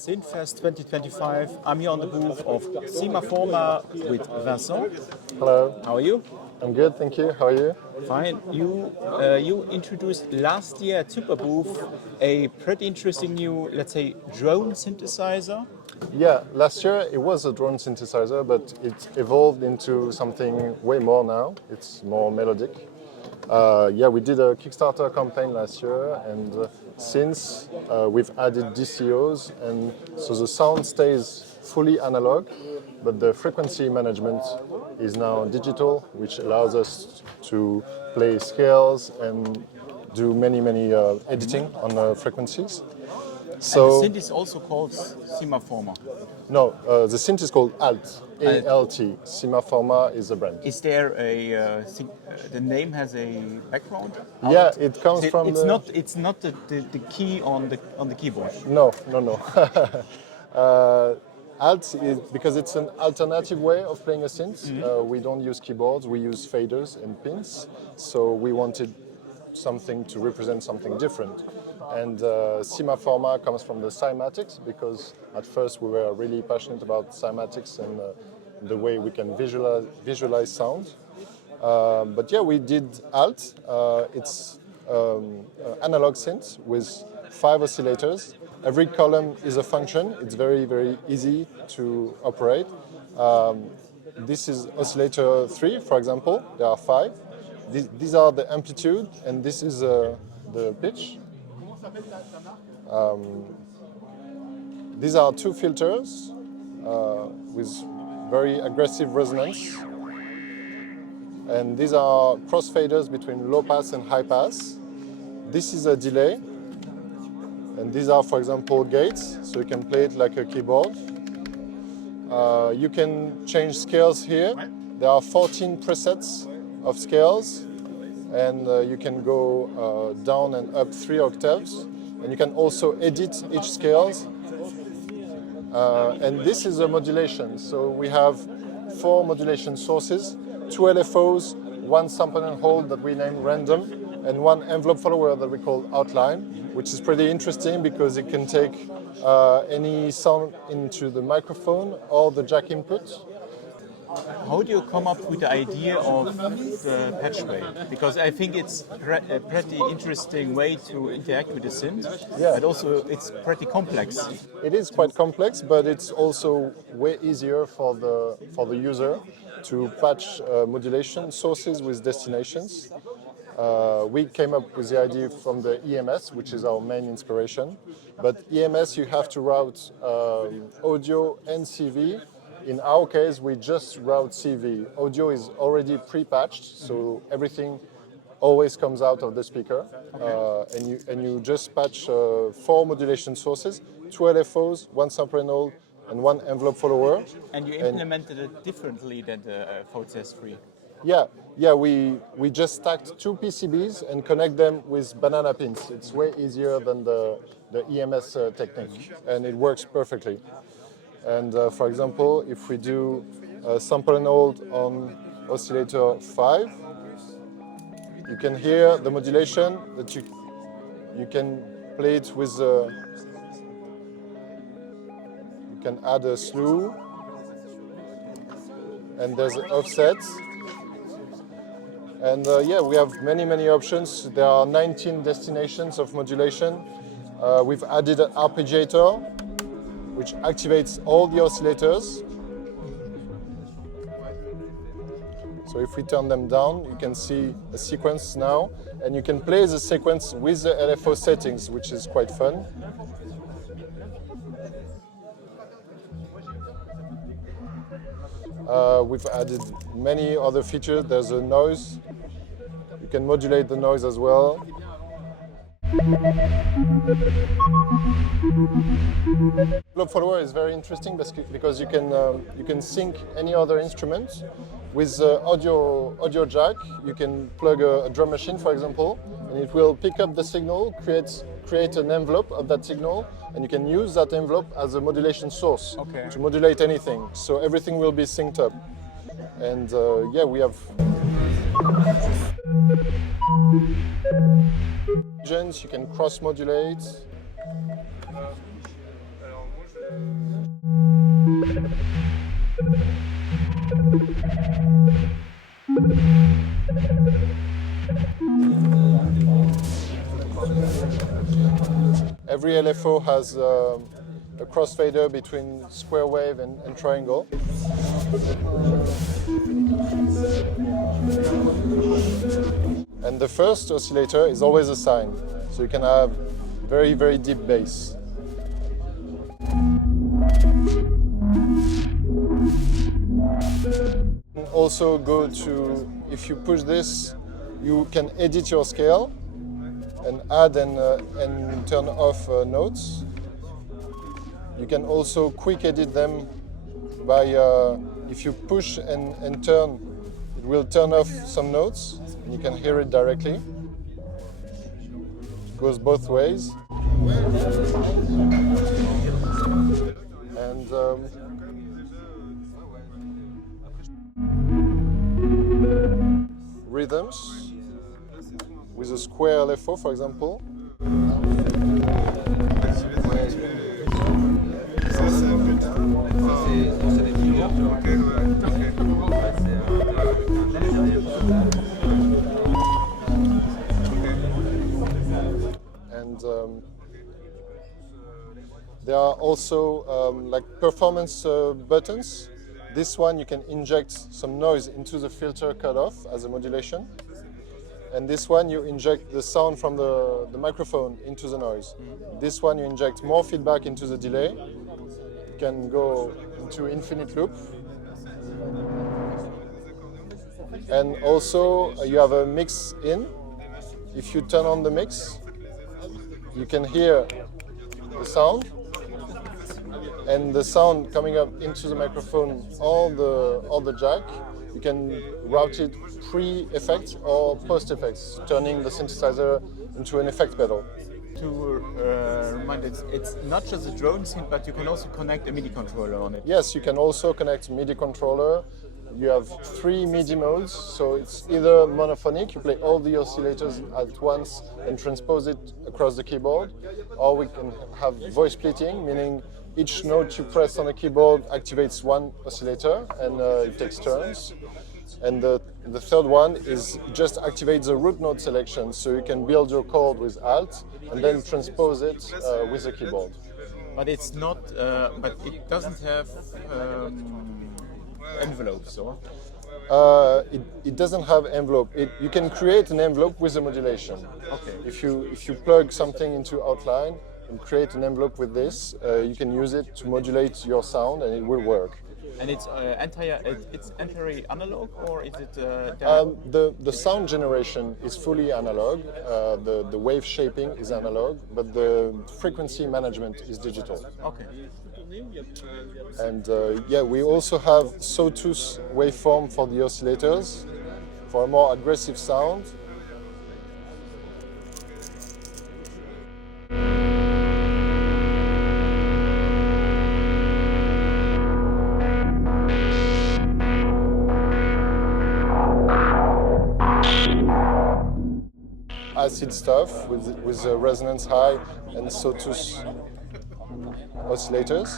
SynthFest 2025. I'm here on the booth of Cyma Forma with Vincent. Hello. How are you? I'm good, thank you. How are you? Fine. You introduced last year at Superbooth a pretty interesting new, let's say, drone synthesizer. Yeah, last year it was a drone synthesizer, but it evolved into something way more now. It's more melodic. We did a Kickstarter campaign last year, and since we've added DCOs, and so the sound stays fully analog, but the frequency management is now digital, which allows us to play scales and do many editing on the frequencies. So, and the synth is also called Cyma Forma. No, the synth is called ALT, ALT. Cyma Forma is a brand. Is there the name has a background? Yeah, it comes from. It's not the key on the keyboard. No. Alt is because it's an alternative way of playing a synth. We don't use keyboards, we use faders and pins. So we wanted something to represent something different. And Cyma Forma comes from the cymatics, because at first we were really passionate about cymatics and the way we can visualize sound. But yeah, we did Alt. It's analog synth with 5 oscillators. Every column is a function. It's very easy to operate. This is oscillator 3, for example. There are 5. These are the amplitude, and this is the pitch. These are 2 filters with very aggressive resonance. And these are crossfaders between low pass and high pass. This is a delay. And these are, for example, gates, so you can play it like a keyboard. You can change scales here. There are 14 presets of scales, and you can go down and up 3 octaves. And you can also edit each scales. And this is a modulation. So we have 4 modulation sources, 2 LFOs, 1 sample and hold that we name random, and 1 envelope follower that we call outline, which is pretty interesting because it can take any sound into the microphone or the jack input. How do you come up with the idea of the patchway? Because I think it's a pretty interesting way to interact with the synth, but also it's pretty complex. It is quite complex, but it's also way easier for the user to patch modulation sources with destinations. We came up with the idea from the EMS, which is our main inspiration. But EMS, you have to route audio and CV. In our case, we just route CV. Audio is already pre-patched, so everything always comes out of the speaker. Okay. And you just patch 4 modulation sources, 2 LFOs, 1 sample and hold, and 1 envelope follower. And you implemented it differently than the VCS3? Yeah, we just stacked 2 PCBs and connect them with banana pins. It's way easier than the EMS technique, and it works perfectly. And for example, if we do sample and hold on oscillator 5, you can hear the modulation that you can play it with. You can add a slew, and there's an offset. And we have many options. There are 19 destinations of modulation. We've added an arpeggiator, which activates all the oscillators. So if we turn them down, you can see a sequence now, and you can play the sequence with the LFO settings, which is quite fun. We've added many other features. There's a noise. You can modulate the noise as well. Envelope follower is very interesting because you can sync any other instrument with audio jack. You can plug a drum machine, for example, and it will pick up the signal, create an envelope of that signal, and you can use that envelope as a modulation source to modulate anything. So everything will be synced up. And we have you can cross-modulate. Every LFO has a crossfader between square wave and triangle. And the first oscillator is always a sine, so you can have very, very deep bass. Also go to, if you push this, you can edit your scale and add and turn off notes. You can also quick edit them by, if you push and turn, it will turn off some notes, and you can hear it directly. It goes both ways. And rhythms with a square LFO, for example. And there are also like performance buttons. This one you can inject some noise into the filter cutoff as a modulation. And this one you inject the sound from the microphone into the noise. This one you inject more feedback into the delay. You can go into infinite loop. And also you have a mix in. If you turn on the mix, you can hear the sound. And the sound coming up into the microphone or the jack, you can route it pre-effect or post-effects, turning the synthesizer into an effect pedal. To remind, it's not just a drone synth, but you can also connect a MIDI controller on it. Yes, you can also connect MIDI controller. You have 3 MIDI modes, so it's either monophonic, you play all the oscillators at once and transpose it across the keyboard, or we can have voice splitting, meaning each note you press on the keyboard activates one oscillator, and it takes turns. And the third one is just activate the root note selection, so you can build your chord with Alt and then transpose it with the keyboard. But it's not. But it doesn't have envelopes, or? It doesn't have envelope. You can create an envelope with a modulation. Okay. If you plug something into Outline and create an envelope with this, you can use it to modulate your sound, and it will work. And it's entirely analog, or is it? The sound generation is fully analog. The wave shaping is analog, but the frequency management is digital. Okay. And yeah, we also have sawtooth waveform for the oscillators for a more aggressive sound. Acid stuff with resonance high and sawtooth oscillators.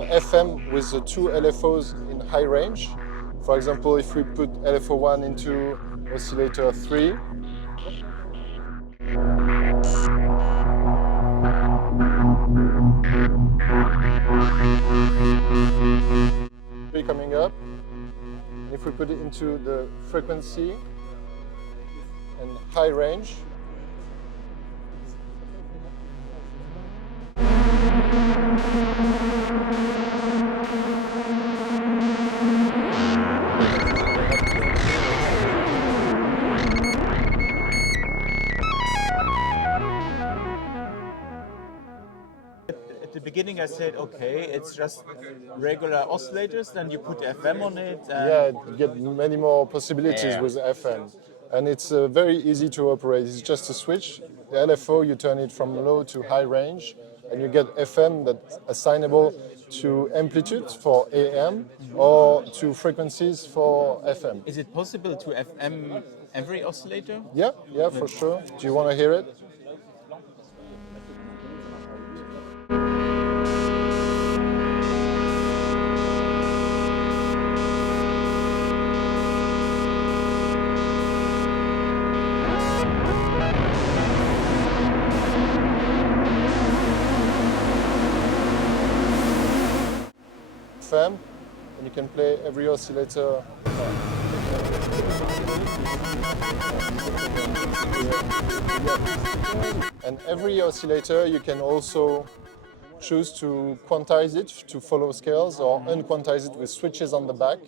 FM with the 2 LFOs in high range. For example, if we put LFO 1 into oscillator 3, coming up. If we put it into the frequency and high range, At the beginning I said, okay, it's just regular oscillators, then you put FM on it. yeah, you get many more possibilities with FM. And it's very easy to operate. It's just a switch. The LFO, you turn it from low to high range, and you get FM that's assignable to amplitude for AM or to frequencies for FM. Is it possible to FM every oscillator? Yeah, yeah, for sure. Do you want to hear it? FM, and you can play every oscillator. And every oscillator you can also choose to quantize it to follow scales or unquantize it with switches on the back.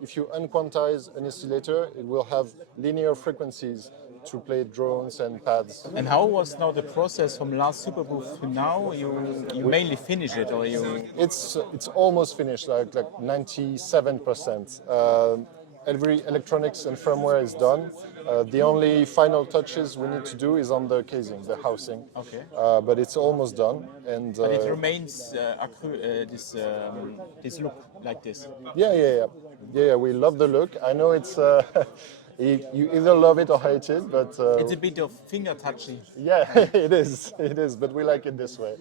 If you unquantize an oscillator, it will have linear frequencies to play drones and pads. And how was now the process from last Superbooth to now? You mainly finish it, or you? It's almost finished, like 97%. Every electronics and firmware is done. The only final touches we need to do is on the casing, the housing. Okay. But it's almost done, and But it remains this look like this. Yeah. We love the look. I know it's. You either love it or hate it, but It's a bit of finger touchy. yeah, it is. It is, but we like it this way.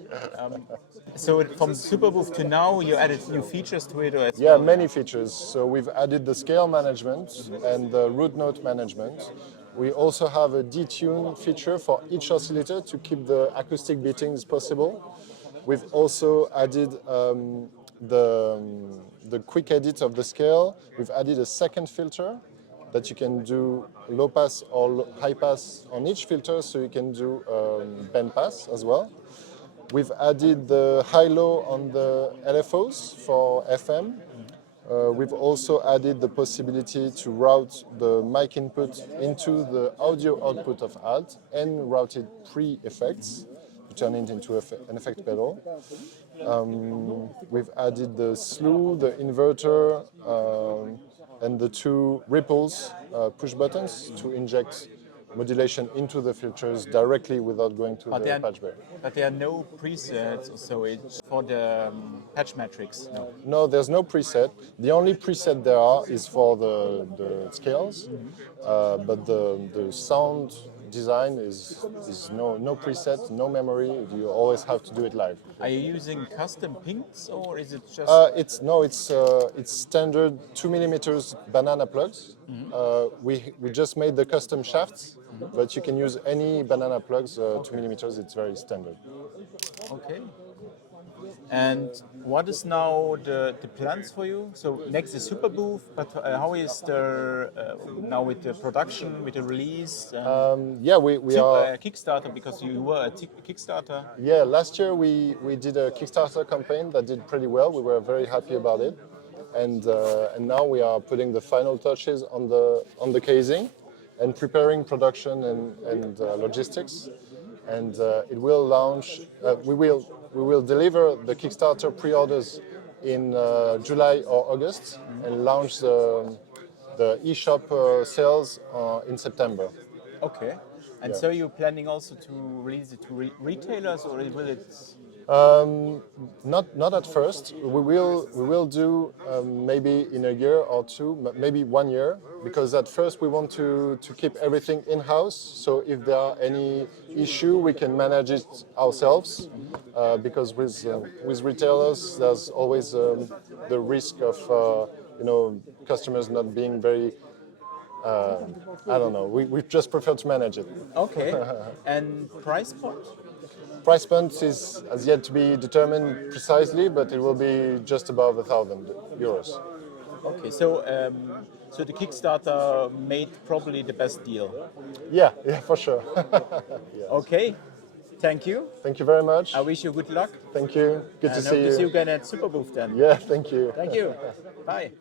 So from Superbooth to now, you added new features to it, or Yeah, many features. So we've added the scale management and the root note management. We also have a detune feature for each oscillator to keep the acoustic beatings possible. We've also added the quick edit of the scale. We've added a second filter that you can do low pass or high pass on each filter, so you can do band pass as well. We've added the high-low on the LFOs for FM. We've also added the possibility to route the mic input into the audio output of Alt and route it pre-effects to turn it into an effect pedal. We've added the slew, the inverter, and the two ripples push buttons to inject modulation into the filters directly without going to the patch bay. But there are no presets, so it's for the patch matrix. No, there's no preset. The only preset there are is for the scales, but the sound design is no preset, no memory. You always have to do it live. Are you using custom pins, or is it just? It's standard 2mm banana plugs. We just made the custom shafts, but you can use any banana plugs. 2mm, it's very standard. Okay. And what is now the plans for you? So next is Superbooth, but how is the now with the production, with the release? We are Kickstarter, because you were a Kickstarter. Yeah, last year we did a Kickstarter campaign that did pretty well. We were very happy about it, and now we are putting the final touches on the casing, and preparing production and logistics, and it will launch. We will deliver the Kickstarter pre-orders in July or August, and launch the eShop sales in September. Okay. And so you're planning also to release it to retailers, or will it? Not at first. We will do maybe in a year or two, maybe 1 year, because at first we want to keep everything in-house. So if there are any issue, we can manage it ourselves. Because with retailers, there's always the risk of customers not being very. I don't know. We just prefer to manage it. Okay. And price point? Price point has yet to be determined precisely, but it will be just above €1,000. Okay, so the Kickstarter made probably the best deal. Yeah, for sure. Yes. Okay, thank you. Thank you very much. I wish you good luck. Thank you. Good to see you. Hope to see you again at Superbooth then. Yeah, thank you. Thank you. Bye.